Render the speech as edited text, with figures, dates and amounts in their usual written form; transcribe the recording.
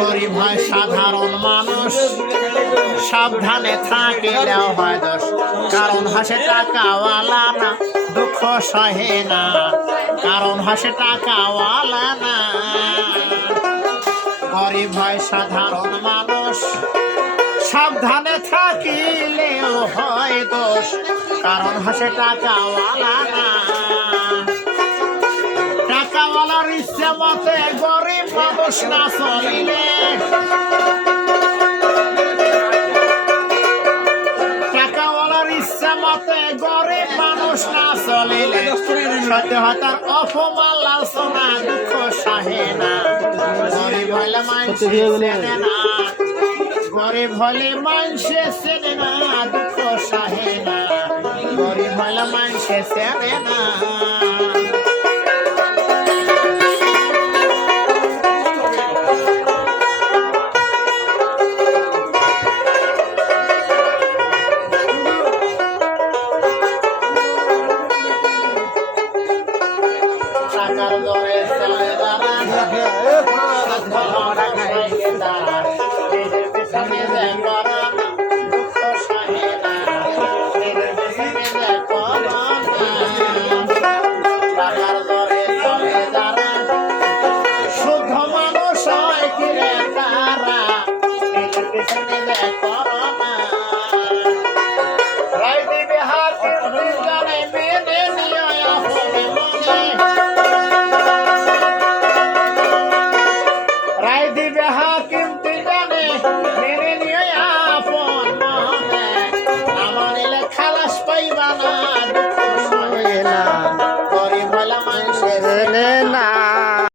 গরিব হয় সাধারণ মানুষ, সাবধানে থাকিলেও হয় দোষ। কারণ হাসে টাকাওয়ালা না, দুঃখ সহে না। কারণ হাসে টাকাওয়ালা না, গরিব হয় সাধারণ মানুষ, সাবধানে থাকিলেও হয় দোষ। কারণ হাসে টাকাওয়ালা না, টাকাওয়ালার ইচ্ছে মতে গরিব মানুষ না চলিলে, টাকাওয়ালার ইচ্ছে মতে গরিব মানুষ না চলিলে সত্য হতার অপমান লালসনা দুঃখ সাহে না। গরিব হইলে মানুষ চেনে না, গরিব হলে মানুষে চেনে না, দুঃখ সাহে না। গরিব হলে মানুষে চেনে না। টাকার দরে চলে যারা